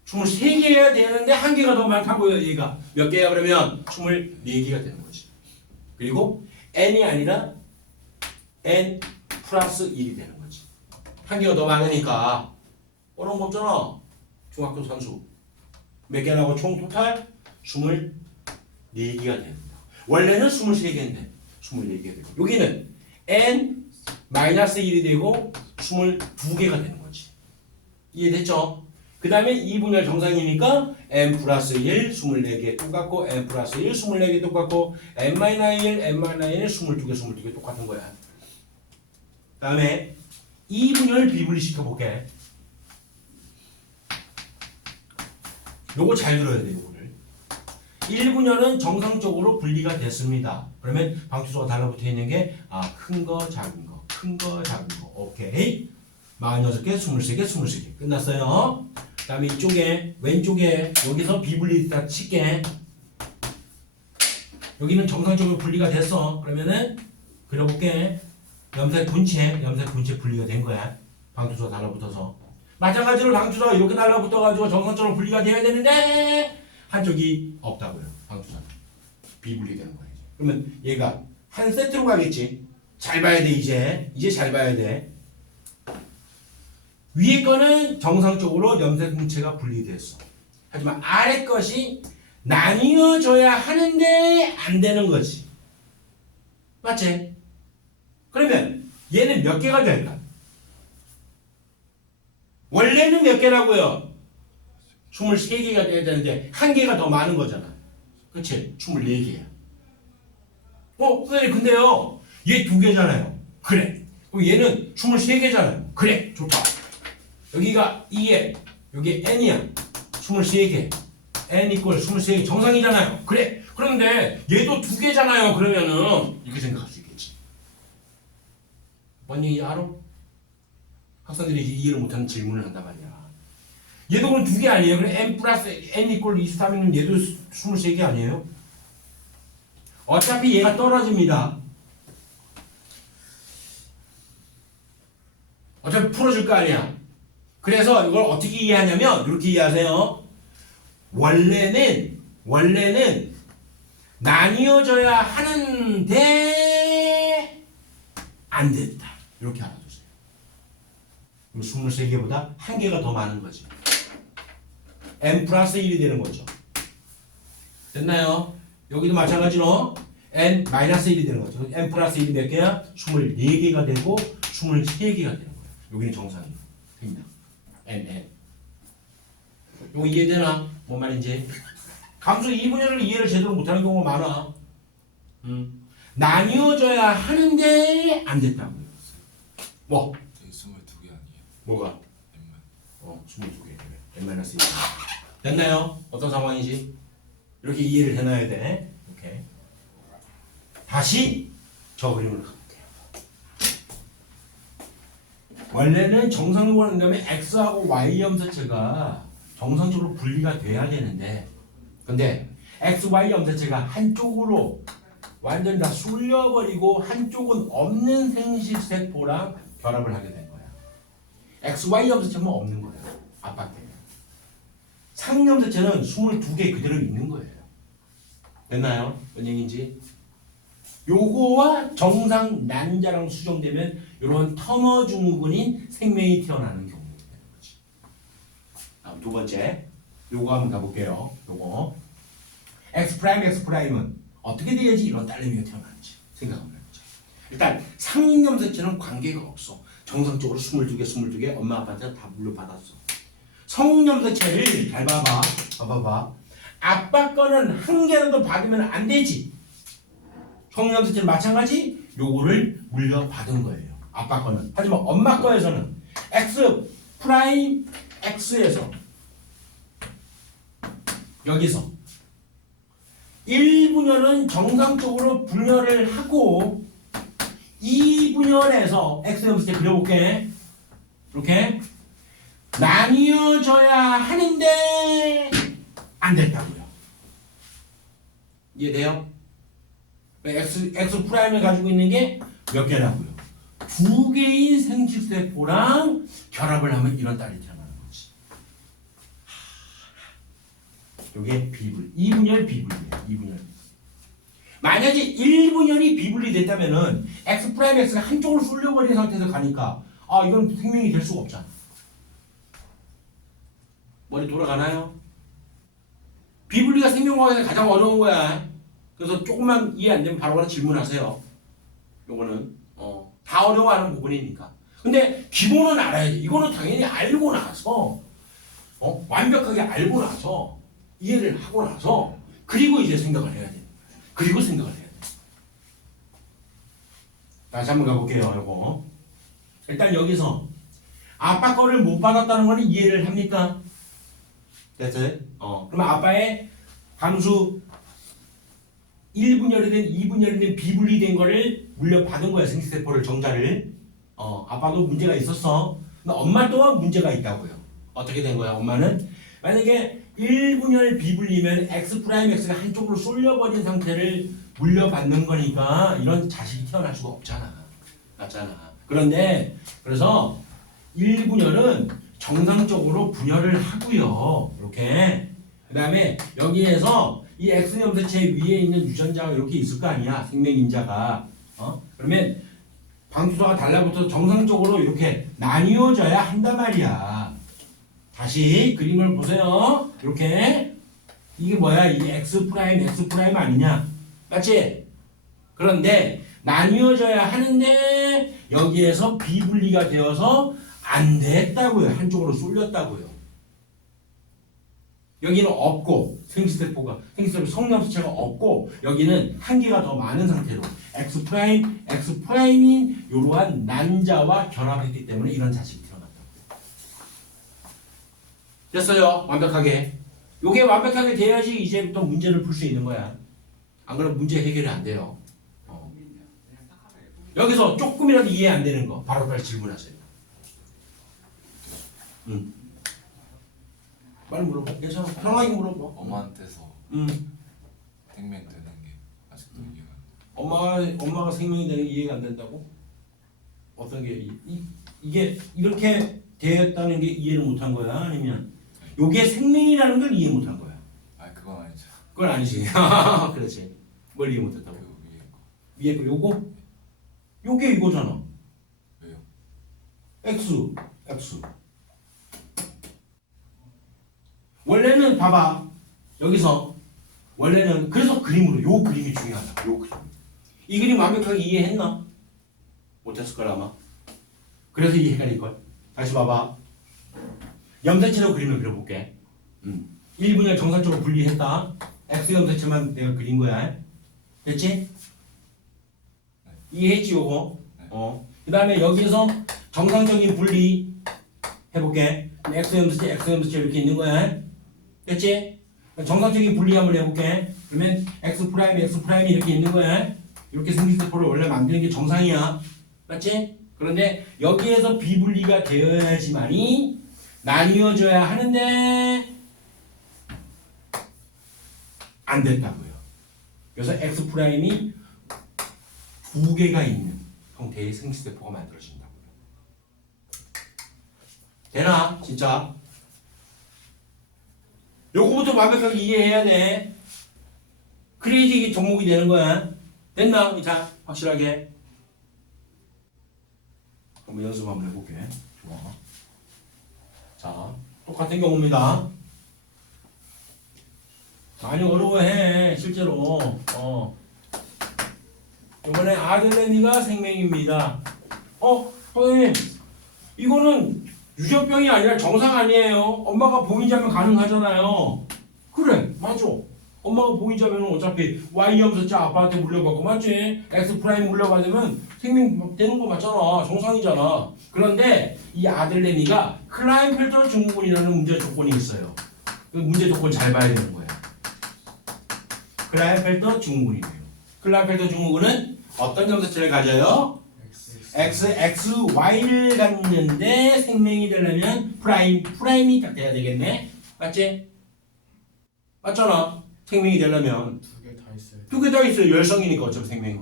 23개여야 되는데 한 개가 더 많다고요. 얘가 몇 개야 그러면? 24개가 되는 거지. 그리고 n이 아니라 n 플러스 1이 되는 거지. 한 개가 더 많으니까 어려운 거 없잖아. 중학교 산수 몇 개라고 총 토탈? 24개가 됩니다. 원래는 23개인데 24개가 되고 여기는 n 마이너스 1이 되고 22개가 되는 거지. 이해됐죠? 그 다음에 2분열 정상이니까 n 플러스 1 24개 똑같고 n 플러스 1 24개 똑같고 n 마이너스 1 22개 똑같은 거야. 그 다음에 2분열 비분리 시켜볼게. 요거 잘 들어야 돼. 요거를 1분열은 정상적으로 분리가 됐습니다. 그러면 방추소가 달라붙어 있는 게 큰 거 작은 거 오케이. 46개 23개 끝났어요. 그 다음에 이쪽에 왼쪽에 여기서 비분리 다 칠게. 여기는 정상적으로 분리가 됐어. 그러면은 그려볼게. 염색 분체 분리가 된 거야. 방추소가 달라붙어서. 마찬가지로 방추소가 이렇게 달라붙어가지고 정상적으로 분리가 돼야 되는데 한쪽이 없다고요. 방추소가 비분리되는 거예요. 그러면 얘가 한 세트로 가겠지. 잘 봐야 돼 이제 잘 봐야 돼. 위에 거는 정상적으로 염색 분체가 분리됐어. 하지만 아래 것이 나뉘어져야 하는데 안 되는 거지. 맞지? 그러면 얘는 몇 개가 될까? 원래는 몇 개라고요? 23개가 돼야 되는데 한 개가 더 많은 거잖아. 그치? 24개야. 선생님 근데요 얘 2개잖아요. 그래. 그럼 얘는 23개잖아요. 그래. 좋다. 여기가 2에 여기 n이야. 23개. n 이꼴 23개 정상이잖아요. 그래. 그런데 얘도 2개잖아요. 그러면은 이렇게 생각할 수 있겠지. 뭔 얘기 알아? 학생들이 이제 이해를 못하는 질문을 한단 말이야. 얘도 그럼 2개 아니에요? 그럼 n 플러스 n 이꼴 23이면 얘도 23개 아니에요? 어차피 얘가 떨어집니다. 어차피 풀어줄 거 아니야. 그래서 이걸 어떻게 이해하냐면 이렇게 이해하세요. 원래는 나뉘어져야 하는데 안 됐다. 이렇게 알아두세요. 그럼 23개보다 1개가 더 많은 거지. n 플러스 1이 되는 거죠. 됐나요? 여기도 마찬가지로 n 마이너스 1이 되는 거죠. n 플러스 1이 몇 개야? 24개가 되고 23개가 되는 거예요. 여기는 정상이에요. 됩니다. n. 이거 이해되나? 뭔 말인지? 감수 2분열을 이해를 제대로 못하는 경우가 많아. 나뉘어져야 하는데 안 됐다고요. 뭐? 저기 22개 아니에요? 뭐가? N만 22개. n-1. 됐나요? 어떤 상황이지? 이렇게 이해를 해놔야 돼. 오케이. 다시 저 그림을 가볼게요. 원래는 정상적으로 한다면 x하고 y 염색체가 정상적으로 분리가 돼야 되는데, 근데 x, y 염색체가 한쪽으로 완전히 다 쏠려버리고 한쪽은 없는 생식세포랑 결합을 하게 된 거야. x, y 염색체는 없는 거예요. 앞밖에. 상염색체는 22개 그대로 있는 거예요. 됐나요? 뭔 얘기인지? 요거와 정상 난자랑 수정되면 이런 터너 증후군인 생명이 태어나는 경우가 되는 거지. 다음 2번째, 요거 한번 가볼게요. 요거 X'X'은 어떻게 돼야지 이런 딸내미가 태어나는지 생각 한번 해보자. 일단 상염색체는 관계가 없어. 정상적으로 22개 엄마 아빠한테 다 물려받았어. 성염색체를 잘 봐봐. 아빠 거는 한 개라도 받으면 안 되지. 성염색체는 마찬가지. 요거를 물려받은 거예요. 아빠 거는. 하지만 엄마 거에서는 X 프라임 X에서 여기서 1분열은 정상적으로 분열을 하고 2분열에서 X염색체 그려볼게. 이렇게 나뉘어져야 하는데 안 됐다고요. 이해돼요? X 프라임을 가지고 있는 게 몇 개라고요? 2개인 생식세포랑 결합을 하면 이런 딸이 태어나는 거지. 이게 비분, 2분열 비분이에요. 2분열. 만약에 1분열이 비분리 됐다면은 X 프라임 X가 한쪽으로 쏠려버린 상태에서 가니까 이건 생명이 될 수가 없잖아. 머리 돌아가나요? 비분리가 생명과학에서 가장 어려운 거야. 그래서 조금만 이해 안 되면 바로 질문하세요. 요거는 다 어려워하는 부분이니까. 근데 기본은 알아야지. 이거는 당연히 알고 나서 완벽하게 알고 나서 이해를 하고 나서 그리고 이제 생각을 해야 돼. 그리고 생각을 해야 돼. 다시 한번 가볼게요. 요거 일단 여기서 아빠 거를 못 받았다는 거는 이해를 합니까? 됐어요? 그러면 아빠의 함수 1분열이든 2분열이든 비분리된 거를 물려받은 거야. 생식세포를 정자를. 아빠도 문제가 있었어. 근데 엄마 또한 문제가 있다고요. 어떻게 된 거야? 엄마는 만약에 1분열 비분리면 X 프라임 X가 한쪽으로 쏠려버린 상태를 물려받는 거니까 이런 자식이 태어날 수가 없잖아. 맞잖아. 그런데 그래서 1분열은 정상적으로 분열을 하고요. 이렇게. 그 다음에 여기에서 이 X염색체 위에 있는 유전자가 이렇게 있을 거 아니야. 생명인자가. 그러면 방수소가 달라붙어서 정상적으로 이렇게 나뉘어져야 한단 말이야. 다시 그림을 보세요. 이렇게. 이게 뭐야? 이 X 프라임 아니냐? 맞지? 그런데 나뉘어져야 하는데 여기에서 비분리가 되어서 안 됐다고요. 한쪽으로 쏠렸다고요. 여기는 없고 생식세포가 성염색체가 없고 여기는 한 개가 더 많은 상태로 X 프라임인 이러한 난자와 결합했기 때문에 이런 자식이 태어났다고요. 됐어요? 완벽하게. 요게 완벽하게 돼야지 이제부터 문제를 풀 수 있는 거야. 안 그러면 문제 해결이 안 돼요. 여기서 조금이라도 이해 안 되는 거 바로 빨리 질문하세요. 빨리 물어봐. 괜찮아. 편하게 물어봐. 엄마한테서 음. 생명 되는 게 아직도 이해가 안 돼. 엄마가 생명이 되는 게 이해가 안 된다고? 어떤 게 이게 이렇게 되었다는 게 이해를 못한 거야? 아니면 요게 생명이라는 걸 이해 못한 거야? 아니 그건 아니죠. 그건 아니지. 그렇지. 뭘 이해 못했다고? 그 위에 거. 위에 거 요거? 요게 이거잖아. 왜요? X. 원래는 봐봐. 여기서 원래는 그래서 그림으로 요 그림이 중요하다. 요 그림. 이 그림 완벽하게 이해했나? 못했을 걸 아마. 그래서 이해가 될 걸. 다시 봐봐. 염색체로 그림을 그려볼게. 1분열 정상적으로 분리했다. X 염색체만 내가 그린 거야. 됐지? 이해했지 요거? 그 다음에 여기서 정상적인 분리 해볼게. X 염색체 이렇게 있는 거야. 됐지? 정상적인 분리 한번 해볼게. 그러면 X 프라임이 이렇게 있는 거야. 이렇게 생긴 세포를 원래 만드는 게 정상이야. 맞지? 그런데 여기에서 비분리가 되어야지만이 나뉘어져야 하는데 안 됐다고요. 그래서 X 프라임이 두 개가 있는 형태의 생식세포가 만들어진다고요. 되나? 진짜? 요거부터 완벽하게 이해해야 돼. 그래야지 이게 종목이 되는 거야. 됐나? 자, 확실하게. 한번 연습 한번 해볼게. 좋아. 자, 똑같은 경우입니다. 많이 어려워해, 실제로. 이번에 아들내미가 생명입니다. 선생님, 이거는 유전병이 아니라 정상 아니에요. 엄마가 봉인자면 가능하잖아요. 그래, 맞아. 엄마가 봉인자면 어차피 Y 염소자 아빠한테 물려받고 맞지? X 프라임 물려받으면 생명 되는 거 맞잖아. 정상이잖아. 그런데 이 아들내미가 클라인펠터 증후군이라는 문제 조건이 있어요. 그 문제 조건 잘 봐야 되는 거예요. 클라인펠터 증후군이에요. 클라인펠터 증후군은 어떤 염소체를 가져요? Y를 갖는데 생명이 되려면 프라임이 딱 돼야 되겠네. 맞지? 맞잖아. 생명이 되려면 두 개 다 있어요. 두 개 다 있어요. 열성이니까 어차피 생명은.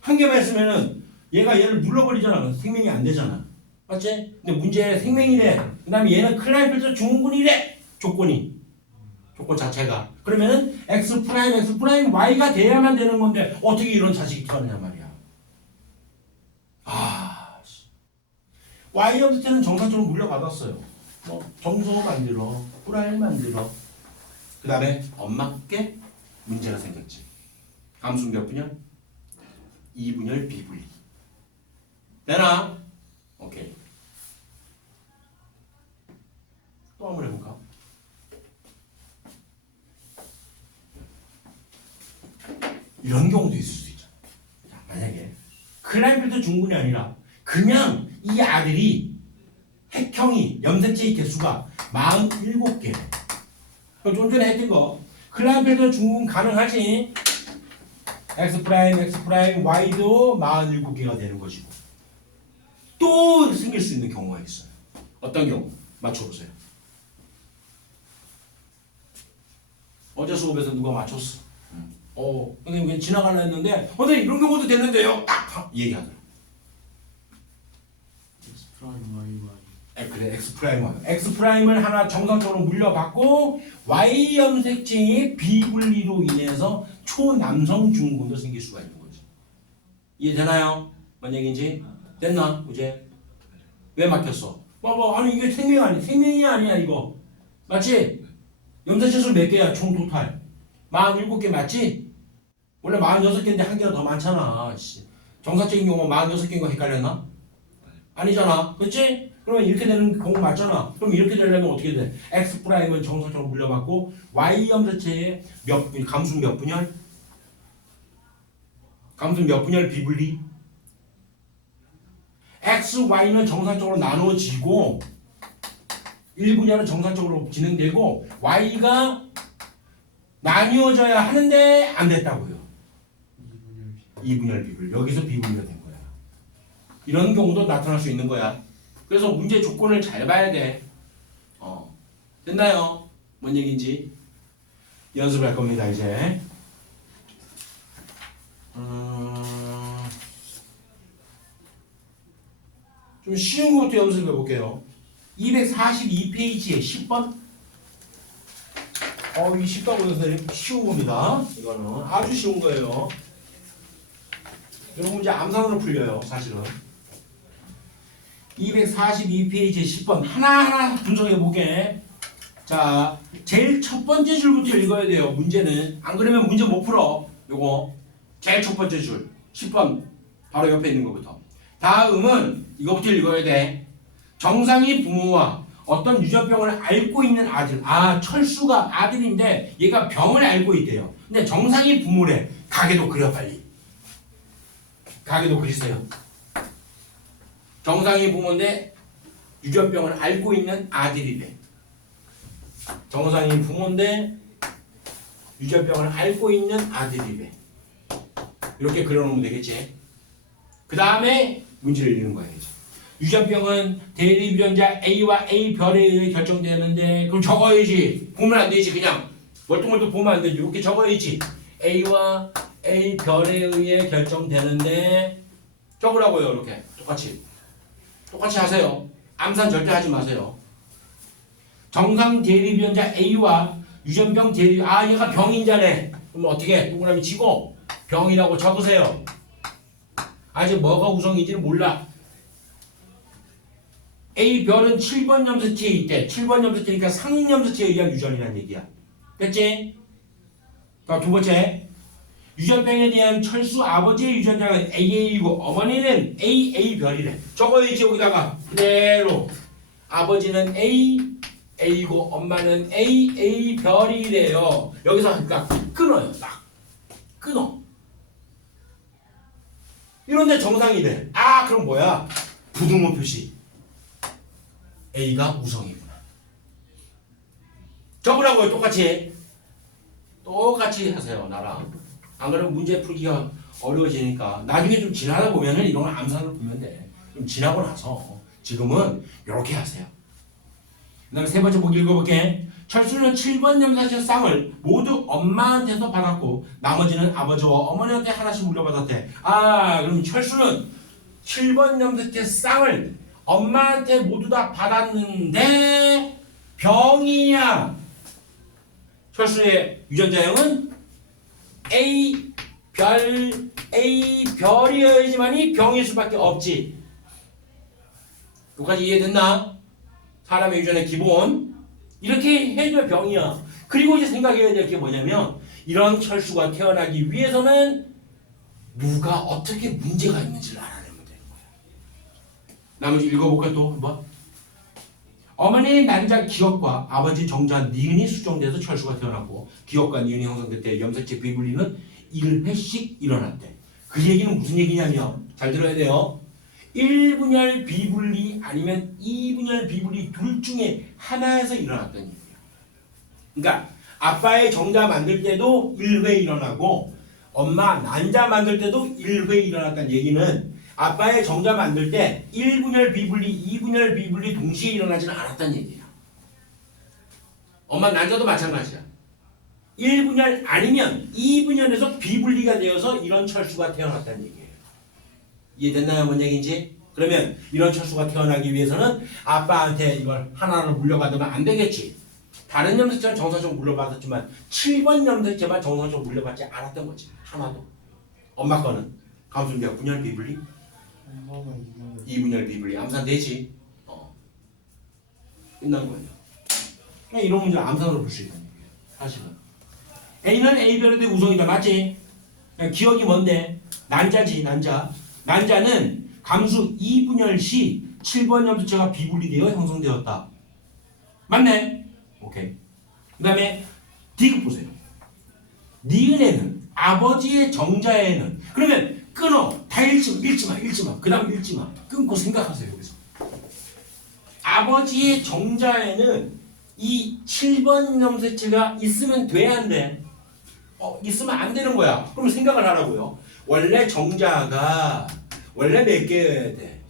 한 개만 있으면은 얘가 얘를 눌러버리잖아. 생명이 안 되잖아. 맞지? 근데 문제 생명이래. 그 다음에 얘는 클라인펠터 증후군이래. 조건 자체가. 그러면은 X 프라임 Y가 돼야만 되는 건데 어떻게 이런 자식이 태어나냐 말이야. Y 염소체는 정상적으로 물려받았어요. 정소 만들어, 프라임 만들어. 그 다음에 엄마께 문제가 생겼지. 함수 몇 분열? 2분열 비분리. 되나? 오케이. 또 한번 해볼까? 이런 경우도 있을 수 있잖아. 자, 만약에 클라인펠터 증후군이 아니라 그냥 이 아들이 핵형이 염색체의 개수가 47개. 좀 전에 했던 거 클라인펠터 증후군 가능하지. X 프라임 Y도 47개가 되는 것이고 또 생길 수 있는 경우가 있어요. 어떤 경우? 맞춰보세요. 어제 수업에서 누가 맞췄어. 선생님 그냥 지나가려 했는데 선생님 이런 경우도 됐는데요. 딱 얘기하더라. X 프라임 Y Y. 그래 X 프라임을 하나 정상적으로 물려받고 Y 염색체의 비분리로 인해서 초남성 증후군도 생길 수가 있는 거지. 이해되나요? 뭔 얘기인지? 됐나? 이제 왜 막혔어? 봐봐, 아니 이게 생명이 아니야 이거. 맞지? 염색체 수 몇 개야 총 토탈? 47개 맞지? 원래 46개인데 한 개가 더 많잖아. 정상적인 경우 46개인 거 헷갈렸나? 아니잖아. 그렇지? 그러면 이렇게 되는 경우 맞잖아. 그럼 이렇게 되려면 어떻게 돼? X 프라임은 정상적으로 물려받고 Y 염색체의 감수 몇 분열? 감수 몇 분열 비분리? X, Y는 정상적으로 나눠지고 1분열은 정상적으로 진행되고 Y가 나뉘어져야 하는데 안 됐다고요. 2분열 비분리. 여기서 비분리가 된 거야. 이런 경우도 나타날 수 있는 거야. 그래서 문제 조건을 잘 봐야 돼. 됐나요? 뭔 얘기인지 연습할 겁니다 이제. 좀 쉬운 것부터 연습해 볼게요. 242페이지에 10번. 이 쉽다고 선생님 쉬운 겁니다. 이거는 아주 쉬운 거예요. 이런 문제 암산으로 풀려요 사실은. 242페이지에 10번 하나하나 분석해 보게. 자, 제일 첫 번째 줄부터 읽어야 돼요. 문제는. 안 그러면 문제 못 풀어. 요거 제일 첫 번째 줄 10번 바로 옆에 있는 것부터. 다음은 이거부터 읽어야 돼. 정상이 부모와 어떤 유전병을 앓고 있는 아들. 철수가 아들인데 얘가 병을 앓고 있대요. 근데 정상이 부모래. 가게도 그려 빨리. 가게도 그리세요. 정상이 부모인데 유전병을 앓고 있는 아들이래. 정상이 부모인데 유전병을 앓고 있는 아들이래. 이렇게 그려놓으면 되겠지. 그 다음에 문제를 읽는 거예요. 유전병은 대리유전자 A와 A별에 의해 결정되는데 그럼 적어야지. 보면 안 되지. 그냥 멀뚱멀뚱 보면 안 되지. 이렇게 적어야지. A와 A별에 의해 결정되는데 적으라고요. 이렇게 똑같이 하세요. 암산 절대 하지 마세요. 정상 대리유전자 A와 유전병 대리 얘가 병인자네. 그럼 어떻게 동그라미 치고 병이라고 적으세요. 아직 뭐가 우성인지는 몰라. A별은 7번 염소체에 있대. 7번 염소체니까 상인 염소체에 의한 유전이라는 얘기야. 됐지? 자, 두 번째. 유전병에 대한 철수 아버지의 유전자는 AA이고 어머니는 AA별이래. 적어야지 여기다가 그대로. 아버지는 A고 엄마는 AA별이래요. 여기서 딱 끊어요. 딱 끊어. 이런데 정상이래. 그럼 뭐야? 부등호 표시. A가 우성이구나. 적으라고요. 똑같이 하세요. 나랑. 안 그러면 문제 풀기가 어려워지니까 나중에 좀 지나다 보면은 이런 걸 암산으로 보면 돼. 좀 지나고 나서 지금은 이렇게 하세요. 그 다음에 세 번째 보기 읽어볼게. 철수는 7번 염소체 쌍을 모두 엄마한테서 받았고 나머지는 아버지와 어머니한테 하나씩 물려받았대. 그럼 철수는 7번 염소체 쌍을 엄마한테 모두 다 받았는데 병이야. 철수의 유전자형은 A별이어야지만이 병일 수밖에 없지. 여기까지 이해됐나? 사람의 유전의 기본. 이렇게 해줘야 병이야. 그리고 이제 생각해야 될 게 뭐냐면 이런 철수가 태어나기 위해서는 누가 어떻게 문제가 있는지를 알아내면 되는 거야. 나머지 읽어볼까 또 한번. 어머니의 난자 기억과 아버지 정자 니은이 수정돼서 철수가 태어났고 기억과 니은이 형성될 때 염소체 비분리는 1회씩 일어났대. 그 얘기는 무슨 얘기냐면 잘 들어야 돼요. 1분열 비분리 아니면 2분열 비분리 둘 중에 하나에서 일어났던 얘기야. 그러니까 아빠의 정자 만들 때도 1회 일어나고 엄마 난자 만들 때도 1회 일어났다는 얘기는 아빠의 정자 만들 때 1분열 비분리, 2분열 비분리 동시에 일어나지는 않았다는 얘기야. 엄마 난자도 마찬가지야. 1분열 아니면 2분열에서 비분리가 되어서 이런 철수가 태어났다는 얘기예요. 이해됐나요? 뭔 얘기인지? 그러면 이런 철수가 태어나기 위해서는 아빠한테 이걸 하나로 물려받으면 안 되겠지. 다른 염소체는 정상적으로 물려받았지만 7번 염소체만 정상적으로 물려받지 않았던 거지. 하나도. 엄마 거는 감수인자 분열 비분리, 2분열 비분리 암산되지. 끝난 거예요. 그냥 이런 문제 암산으로 풀 수 있는 얘기예요. 사실은. A는 A별에 대해 우성이다. 맞지? 그냥 기억이 뭔데? 난자지. 난자는 감수 2분열 시 7번 염소체가 비분리되어 형성되었다. 맞네? 오케이. 그 다음에 D급 보세요. 니은에는 아버지의 정자에는 그러면 끊어. 다 읽지 마. 그 다음 읽지 마. 끊고 생각하세요. 여기서. 아버지의 정자에는 이 7번 염소체가 있으면 돼, 안 돼? 있으면 안 되는 거야. 그럼 생각을 하라고요. 원래 정자가 원래 몇 개여야 돼?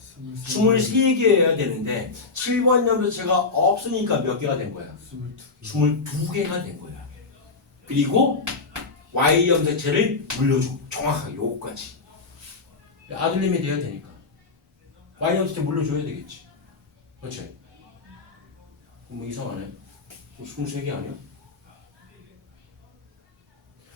23개여야 되는데 7번 염소체가 없으니까 몇 개가 된 거야? 22개가 된 거야. 그리고 Y 염소체를 물려줘. 정확하게 요거까지. 아들님이 돼야 되니까. Y 염소체 물려줘야 되겠지. 그렇지? 뭐 이상하네. 23개 아니야?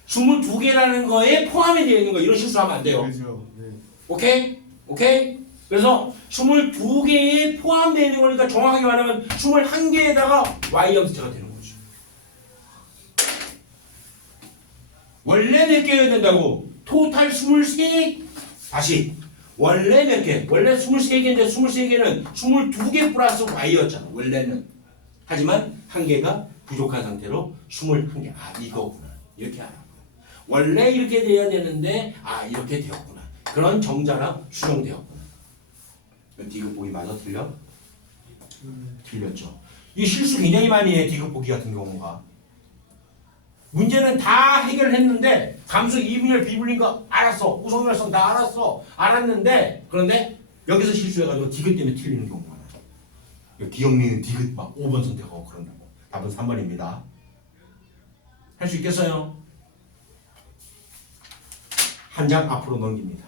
22개라는 거에 포함이 되어 있는 거 이런 실수하면 안 돼요. 그죠. 네. 오케이? 오케이? 그래서 22개에 포함되어 있는 거니까 정확하게 말하면 21개에다가 Y 염소체가 되는 거죠. 원래 몇 개여야 된다고? 토탈 23. 다시. 원래 몇 개? 원래 23개인데 23개는 22개 플러스 Y였잖아. 원래는. 하지만 한 개가 부족한 상태로 21개. 아, 이거구나. 이렇게 알아. 원래 이렇게 돼야 되는데 아, 이렇게 되었구나. 그런 정자랑 수정되었구나. 디귿 보기 맞아? 틀려? 틀렸죠. 이 실수 굉장히 많이 해. 디귿 보기 같은 경우가. 문제는 다 해결했는데 감수 이분열 비분인 거 알았어. 우성열성 다 알았어. 알았는데 그런데 여기서 실수해가지고 디귿 때문에 틀리는 경우가 많아요. 기억리는 디귿 막 5번 선택하고 그런다고. 답은 3번입니다. 할 수 있겠어요? 한 장 앞으로 넘깁니다.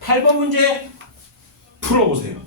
8번 문제 풀어보세요.